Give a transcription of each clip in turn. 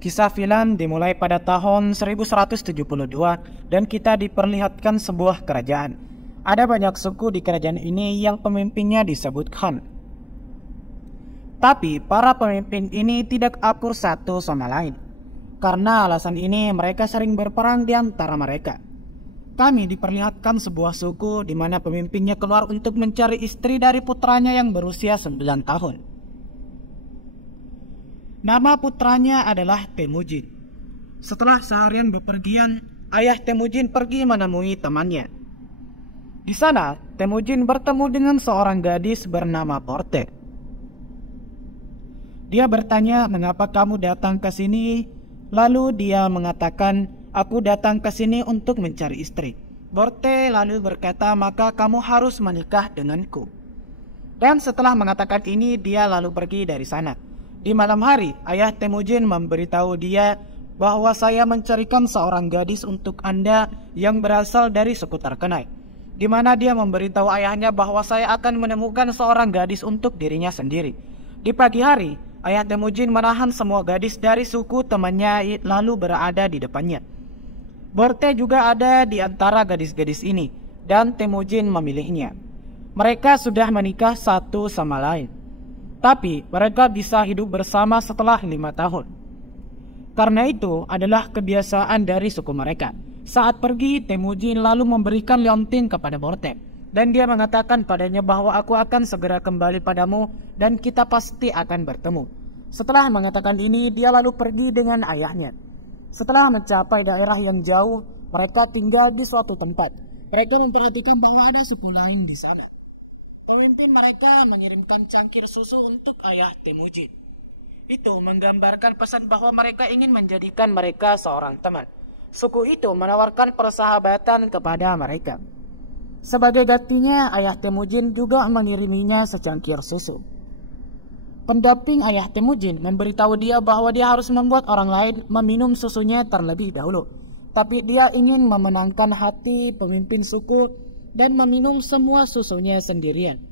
Kisah film dimulai pada tahun 1172 dan kita diperlihatkan sebuah kerajaan. Ada banyak suku di kerajaan ini yang pemimpinnya disebut Khan. Tapi para pemimpin ini tidak akur satu sama lain. Karena alasan ini mereka sering berperang di antara mereka. Kami diperlihatkan sebuah suku di mana pemimpinnya keluar untuk mencari istri dari putranya yang berusia 9 tahun. Nama putranya adalah Temujin. Setelah seharian bepergian, ayah Temujin pergi menemui temannya. Di sana, Temujin bertemu dengan seorang gadis bernama Borte. Dia bertanya, "Mengapa kamu datang ke sini?" Lalu dia mengatakan, "Aku datang ke sini untuk mencari istri." Borte lalu berkata, "Maka kamu harus menikah denganku." Dan setelah mengatakan ini, dia lalu pergi dari sana. Di malam hari, ayah Temujin memberitahu dia bahwa saya mencarikan seorang gadis untuk Anda yang berasal dari suku terkenal. Di mana dia memberitahu ayahnya bahwa saya akan menemukan seorang gadis untuk dirinya sendiri. Di pagi hari, ayah Temujin menahan semua gadis dari suku temannya lalu berada di depannya. Borte juga ada di antara gadis-gadis ini dan Temujin memilihnya. Mereka sudah menikah satu sama lain. Tapi mereka bisa hidup bersama setelah 5 tahun. Karena itu adalah kebiasaan dari suku mereka. Saat pergi, Temujin lalu memberikan liontin kepada Borte. Dan dia mengatakan padanya bahwa aku akan segera kembali padamu dan kita pasti akan bertemu. Setelah mengatakan ini, dia lalu pergi dengan ayahnya. Setelah mencapai daerah yang jauh, mereka tinggal di suatu tempat. Mereka memperhatikan bahwa ada suku lain di sana. Pemimpin mereka mengirimkan cangkir susu untuk ayah Temujin. Itu menggambarkan pesan bahwa mereka ingin menjadikan mereka seorang teman. Suku itu menawarkan persahabatan kepada mereka. Sebagai gantinya, ayah Temujin juga mengiriminya secangkir susu. Pendamping ayah Temujin memberitahu dia bahwa dia harus membuat orang lain meminum susunya terlebih dahulu. Tapi dia ingin memenangkan hati pemimpin suku dan meminum semua susunya sendirian.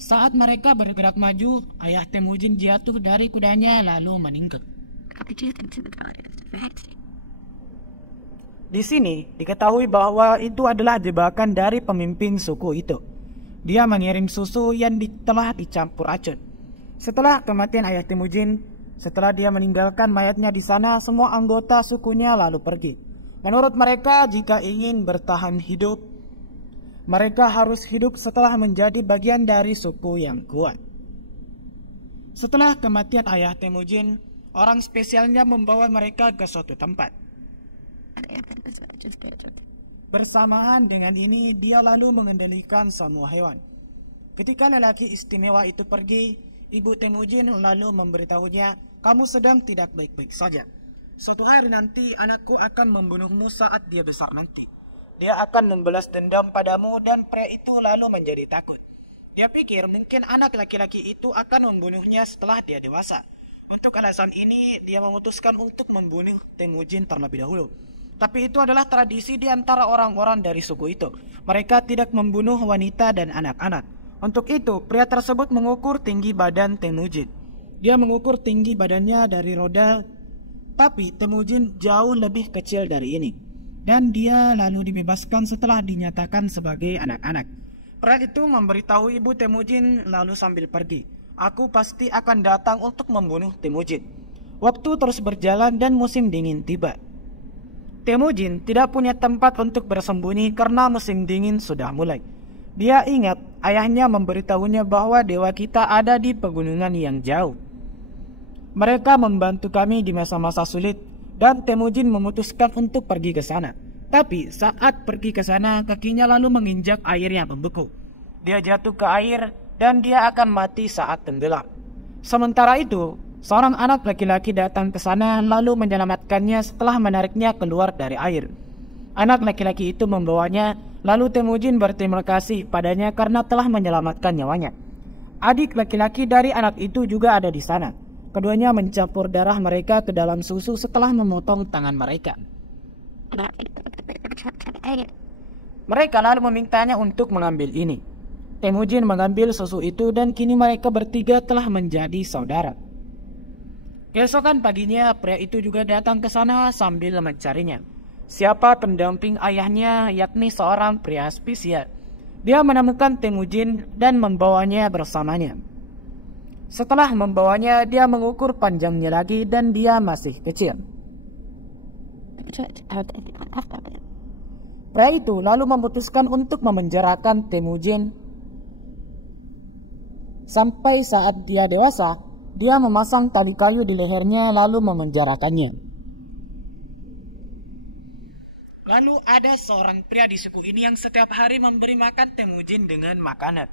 Saat mereka bergerak maju, ayah Temujin jatuh dari kudanya lalu meninggal. Di sini diketahui bahwa itu adalah jebakan dari pemimpin suku itu. Dia mengirim susu yang telah dicampur racun. Setelah kematian ayah Temujin, setelah dia meninggalkan mayatnya di sana, semua anggota sukunya lalu pergi. Menurut mereka, jika ingin bertahan hidup, mereka harus hidup setelah menjadi bagian dari suku yang kuat. Setelah kematian ayah Temujin, orang spesialnya membawa mereka ke suatu tempat. Bersamaan dengan ini, dia lalu mengendalikan semua hewan. Ketika lelaki istimewa itu pergi, ibu Temujin lalu memberitahunya, "Kamu sedang tidak baik-baik saja. Suatu hari nanti anakku akan membunuhmu saat dia besar nanti. Dia akan membalas dendam padamu," dan pria itu lalu menjadi takut. Dia pikir mungkin anak laki-laki itu akan membunuhnya setelah dia dewasa. Untuk alasan ini, dia memutuskan untuk membunuh Temujin terlebih dahulu. Tapi itu adalah tradisi di antara orang-orang dari suku itu. Mereka tidak membunuh wanita dan anak-anak. Untuk itu, pria tersebut mengukur tinggi badan Temujin. Dia mengukur tinggi badannya dari roda, tapi Temujin jauh lebih kecil dari ini. Dan dia lalu dibebaskan setelah dinyatakan sebagai anak-anak. Pria itu memberitahu ibu Temujin lalu sambil pergi, "Aku pasti akan datang untuk membunuh Temujin." Waktu terus berjalan dan musim dingin tiba. Temujin tidak punya tempat untuk bersembunyi karena musim dingin sudah mulai. Dia ingat ayahnya memberitahunya bahwa dewa kita ada di pegunungan yang jauh. Mereka membantu kami di masa-masa sulit. Dan Temujin memutuskan untuk pergi ke sana. Tapi saat pergi ke sana, kakinya lalu menginjak air yang membeku. Dia jatuh ke air dan dia akan mati saat tenggelam. Sementara itu, seorang anak laki-laki datang ke sana lalu menyelamatkannya setelah menariknya keluar dari air. Anak laki-laki itu membawanya, lalu Temujin berterima kasih padanya karena telah menyelamatkan nyawanya. Adik laki-laki dari anak itu juga ada di sana. Keduanya mencampur darah mereka ke dalam susu setelah memotong tangan mereka. Mereka lalu memintanya untuk mengambil ini. Temujin mengambil susu itu dan kini mereka bertiga telah menjadi saudara. Keesokan paginya, pria itu juga datang ke sana sambil mencarinya. Siapa pendamping ayahnya, yakni seorang pria spesial. Dia menemukan Temujin dan membawanya bersamanya. Setelah membawanya, dia mengukur panjangnya lagi dan dia masih kecil. Pria itu lalu memutuskan untuk memenjarakan Temujin. Sampai saat dia dewasa, dia memasang tali kayu di lehernya lalu memenjarakannya. Lalu ada seorang pria di suku ini yang setiap hari memberi makan Temujin dengan makanan,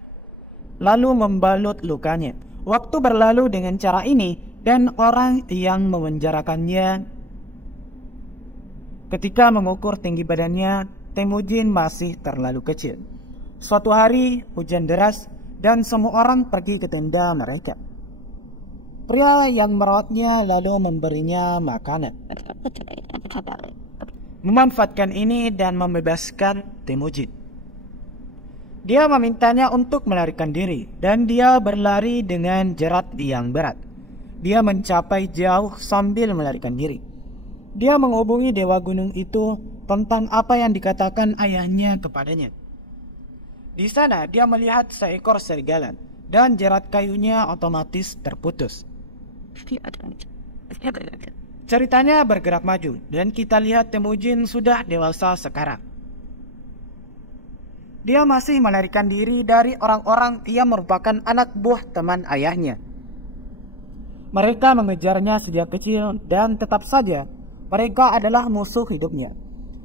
lalu membalut lukanya. Waktu berlalu dengan cara ini, dan orang yang memenjarakannya ketika mengukur tinggi badannya, Temujin masih terlalu kecil. Suatu hari, hujan deras dan semua orang pergi ke tenda mereka. Pria yang merawatnya lalu memberinya makanan, memanfaatkan ini dan membebaskan Temujin. Dia memintanya untuk melarikan diri dan dia berlari dengan jerat yang berat. Dia mencapai jauh sambil melarikan diri. Dia menghubungi dewa gunung itu tentang apa yang dikatakan ayahnya kepadanya. Di sana dia melihat seekor serigala dan jerat kayunya otomatis terputus. Ceritanya bergerak maju dan kita lihat Temujin sudah dewasa sekarang. Dia masih melarikan diri dari orang-orang yang merupakan anak buah teman ayahnya. Mereka mengejarnya sejak kecil dan tetap saja mereka adalah musuh hidupnya.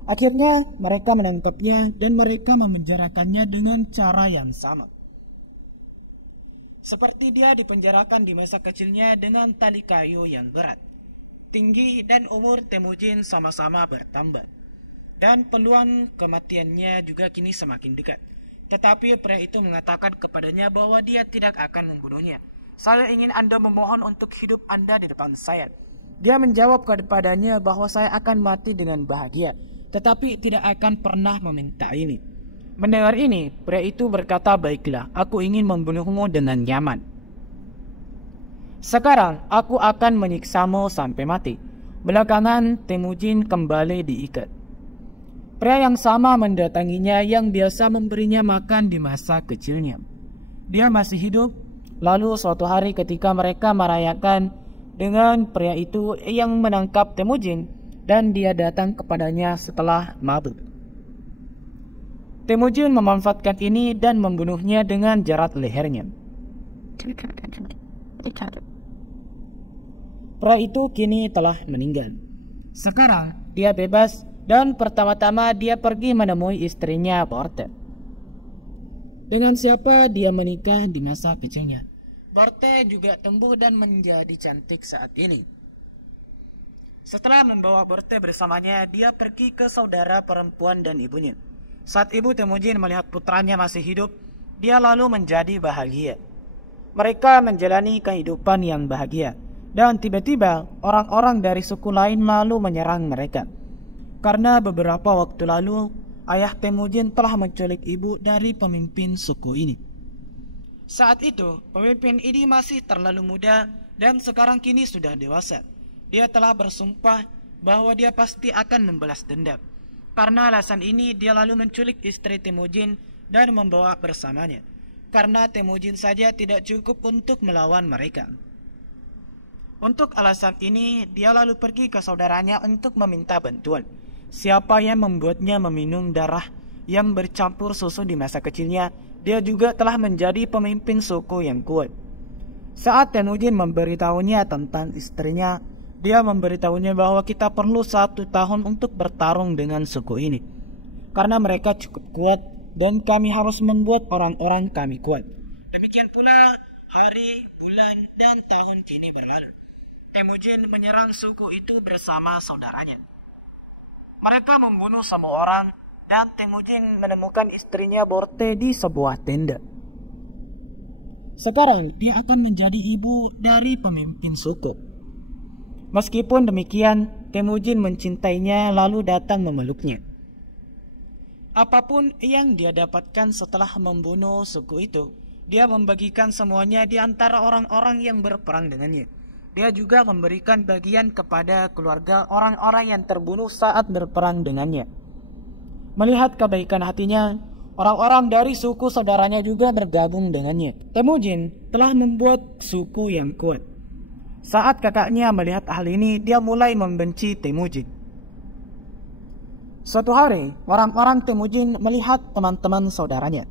Akhirnya mereka menangkapnya dan mereka memenjarakannya dengan cara yang sama. Seperti dia dipenjarakan di masa kecilnya dengan tali kayu yang berat. Tinggi dan umur Temujin sama-sama bertambah. Dan peluang kematiannya juga kini semakin dekat. Tetapi pria itu mengatakan kepadanya bahwa dia tidak akan membunuhnya. Saya ingin Anda memohon untuk hidup Anda di depan saya. Dia menjawab kepadanya bahwa saya akan mati dengan bahagia, tetapi tidak akan pernah meminta ini. Mendengar ini, pria itu berkata, baiklah, aku ingin membunuhmu dengan nyaman. Sekarang, aku akan menyiksamu sampai mati. Belakangan, Temujin kembali diikat. Pria yang sama mendatanginya yang biasa memberinya makan di masa kecilnya. Dia masih hidup. Lalu suatu hari ketika mereka merayakan dengan pria itu yang menangkap Temujin dan dia datang kepadanya setelah mabuk. Temujin memanfaatkan ini dan membunuhnya dengan jerat lehernya. Pria itu kini telah meninggal. Sekarang dia bebas dan pertama-tama dia pergi menemui istrinya Borte. Dengan siapa dia menikah di masa kecilnya. Borte juga tumbuh dan menjadi cantik saat ini. Setelah membawa Borte bersamanya, dia pergi ke saudara perempuan dan ibunya. Saat ibu Temujin melihat putranya masih hidup, dia lalu menjadi bahagia. Mereka menjalani kehidupan yang bahagia. Dan tiba-tiba orang-orang dari suku lain lalu menyerang mereka. Karena beberapa waktu lalu, ayah Temujin telah menculik ibu dari pemimpin suku ini. Saat itu, pemimpin ini masih terlalu muda dan sekarang kini sudah dewasa. Dia telah bersumpah bahwa dia pasti akan membalas dendam. Karena alasan ini, dia lalu menculik istri Temujin dan membawa bersamanya. Karena Temujin saja tidak cukup untuk melawan mereka. Untuk alasan ini, dia lalu pergi ke saudaranya untuk meminta bantuan. Siapa yang membuatnya meminum darah yang bercampur susu di masa kecilnya, dia juga telah menjadi pemimpin suku yang kuat. Saat Temujin memberitahunya tentang istrinya, dia memberitahunya bahwa kita perlu 1 tahun untuk bertarung dengan suku ini. Karena mereka cukup kuat dan kami harus membuat orang-orang kami kuat. Demikian pula hari, bulan, dan tahun kini berlalu. Temujin menyerang suku itu bersama saudaranya. Mereka membunuh semua orang dan Temujin menemukan istrinya Borte di sebuah tenda. Sekarang dia akan menjadi ibu dari pemimpin suku. Meskipun demikian, Temujin mencintainya lalu datang memeluknya. Apapun yang dia dapatkan setelah membunuh suku itu, dia membagikan semuanya di antara orang-orang yang berperang dengannya. dia juga memberikan bagian kepada keluarga orang-orang yang terbunuh saat berperang dengannya. Melihat kebaikan hatinya, orang-orang dari suku saudaranya juga bergabung dengannya. Temujin telah membuat suku yang kuat. Saat kakaknya melihat hal ini, dia mulai membenci Temujin. Suatu hari, orang-orang Temujin melihat teman-teman saudaranya,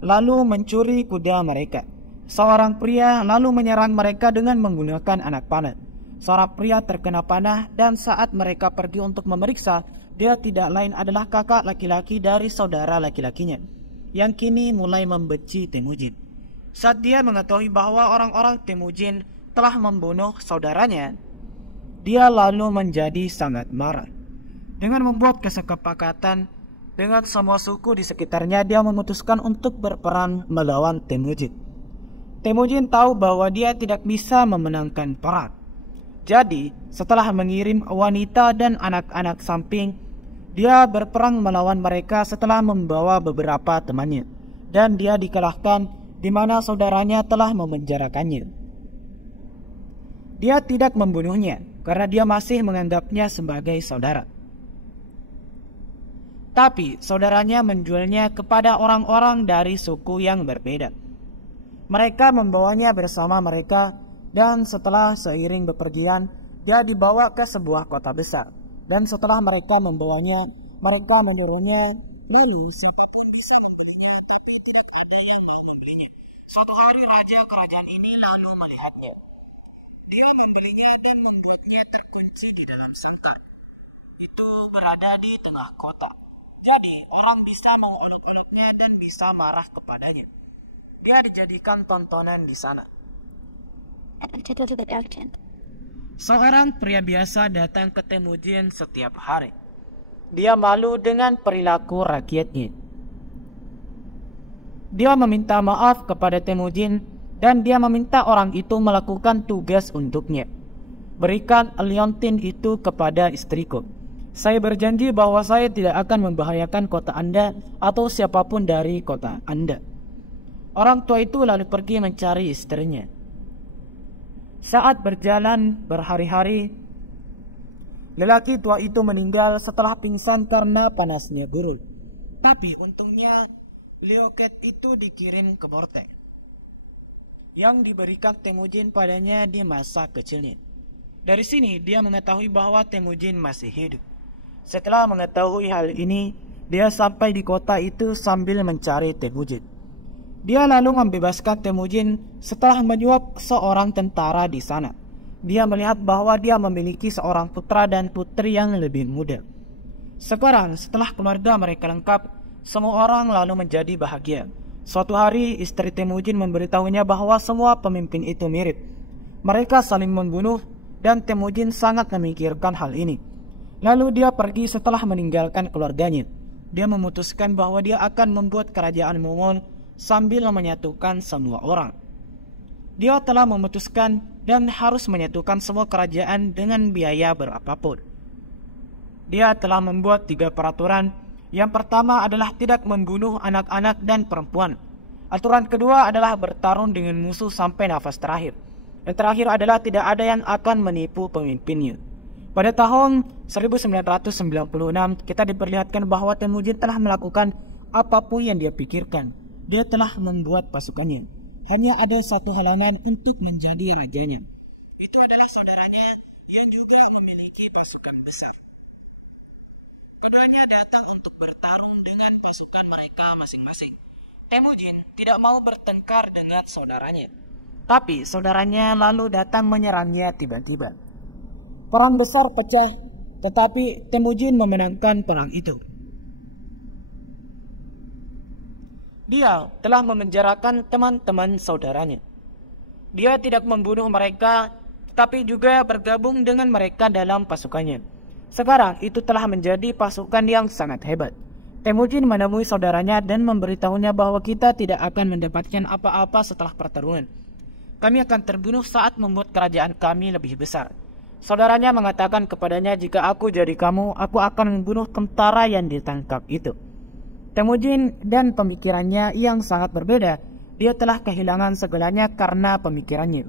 lalu mencuri kuda mereka. Seorang pria lalu menyerang mereka dengan menggunakan anak panah. Seorang pria terkena panah dan saat mereka pergi untuk memeriksa, dia tidak lain adalah kakak laki-laki dari saudara laki-lakinya, yang kini mulai membenci Temujin. Saat dia mengetahui bahwa orang-orang Temujin telah membunuh saudaranya, dia lalu menjadi sangat marah. Dengan membuat kesepakatan dengan semua suku di sekitarnya, dia memutuskan untuk berperang melawan Temujin. Temujin tahu bahwa dia tidak bisa memenangkan perang. Jadi, setelah mengirim wanita dan anak-anak samping, dia berperang melawan mereka setelah membawa beberapa temannya. Dan dia dikalahkan di mana saudaranya telah memenjarakannya. Dia tidak membunuhnya karena dia masih menganggapnya sebagai saudara. Tapi saudaranya menjualnya kepada orang-orang dari suku yang berbeda. Mereka membawanya bersama mereka dan setelah seiring bepergian, dia dibawa ke sebuah kota besar. Dan setelah mereka membawanya, mereka menyuruhnya, lalu siapapun bisa membelinya, tapi tidak ada yang mau membelinya. Suatu hari raja kerajaan ini lalu melihatnya. Dia membelinya dan membuatnya terkunci di dalam sangkar. Itu berada di tengah kota. Jadi orang bisa mengolok-oloknya dan bisa marah kepadanya. Dia dijadikan tontonan di sana. Seorang pria biasa datang ke Temujin setiap hari. Dia malu dengan perilaku rakyatnya. Dia meminta maaf kepada Temujin dan dia meminta orang itu melakukan tugas untuknya. Berikan liontin itu kepada istriku. Saya berjanji bahwa saya tidak akan membahayakan kota Anda atau siapapun dari kota Anda. Orang tua itu lalu pergi mencari istrinya. Saat berjalan berhari-hari, lelaki tua itu meninggal setelah pingsan karena panasnya gurul. Tapi untungnya lioket itu dikirim ke Borte, yang diberikan Temujin padanya di masa kecilnya. Dari sini dia mengetahui bahwa Temujin masih hidup. Setelah mengetahui hal ini, dia sampai di kota itu sambil mencari Temujin. Dia lalu membebaskan Temujin setelah menyuap seorang tentara di sana. Dia melihat bahwa dia memiliki seorang putra dan putri yang lebih muda. Sekarang setelah keluarga mereka lengkap, semua orang lalu menjadi bahagia. Suatu hari istri Temujin memberitahunya bahwa semua pemimpin itu mirip. Mereka saling membunuh dan Temujin sangat memikirkan hal ini. Lalu dia pergi setelah meninggalkan keluarganya. Dia memutuskan bahwa dia akan membuat kerajaan Mongol sambil menyatukan semua orang. Dia telah memutuskan dan harus menyatukan semua kerajaan dengan biaya berapapun. Dia telah membuat 3 peraturan. Yang pertama adalah tidak membunuh anak-anak dan perempuan. Aturan kedua adalah bertarung dengan musuh sampai nafas terakhir. Dan terakhir adalah tidak ada yang akan menipu pemimpinnya. Pada tahun 1996 kita diperlihatkan bahwa Temujin telah melakukan apapun yang dia pikirkan. Dia telah membuat pasukannya. Hanya ada satu halangan untuk menjadi rajanya. Itu adalah saudaranya yang juga memiliki pasukan besar. Keduanya datang untuk bertarung dengan pasukan mereka masing-masing. Temujin tidak mau bertengkar dengan saudaranya. Tapi saudaranya lalu datang menyerangnya tiba-tiba. Perang besar pecah, tetapi Temujin memenangkan perang itu. Dia telah memenjarakan teman-teman saudaranya. Dia tidak membunuh mereka, tapi juga bergabung dengan mereka dalam pasukannya. Sekarang itu telah menjadi pasukan yang sangat hebat. Temujin menemui saudaranya dan memberitahunya bahwa kita tidak akan mendapatkan apa-apa setelah pertarungan. Kami akan terbunuh saat membuat kerajaan kami lebih besar. Saudaranya mengatakan kepadanya, jika aku jadi kamu, aku akan membunuh tentara yang ditangkap itu. Temujin dan pemikirannya yang sangat berbeda. Dia telah kehilangan segalanya karena pemikirannya.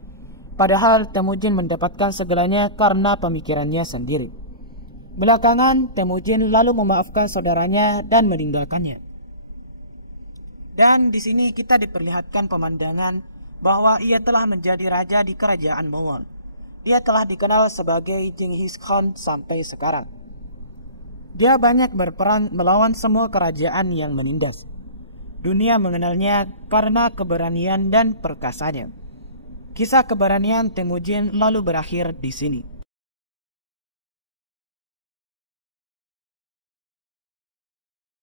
Padahal Temujin mendapatkan segalanya karena pemikirannya sendiri. Belakangan Temujin lalu memaafkan saudaranya dan meninggalkannya. Dan di sini kita diperlihatkan pemandangan bahwa ia telah menjadi raja di kerajaan Mongol. Dia telah dikenal sebagai Genghis Khan sampai sekarang. Dia banyak berperan melawan semua kerajaan yang menindas. Dunia mengenalnya karena keberanian dan perkasanya. Kisah keberanian Temujin lalu berakhir di sini.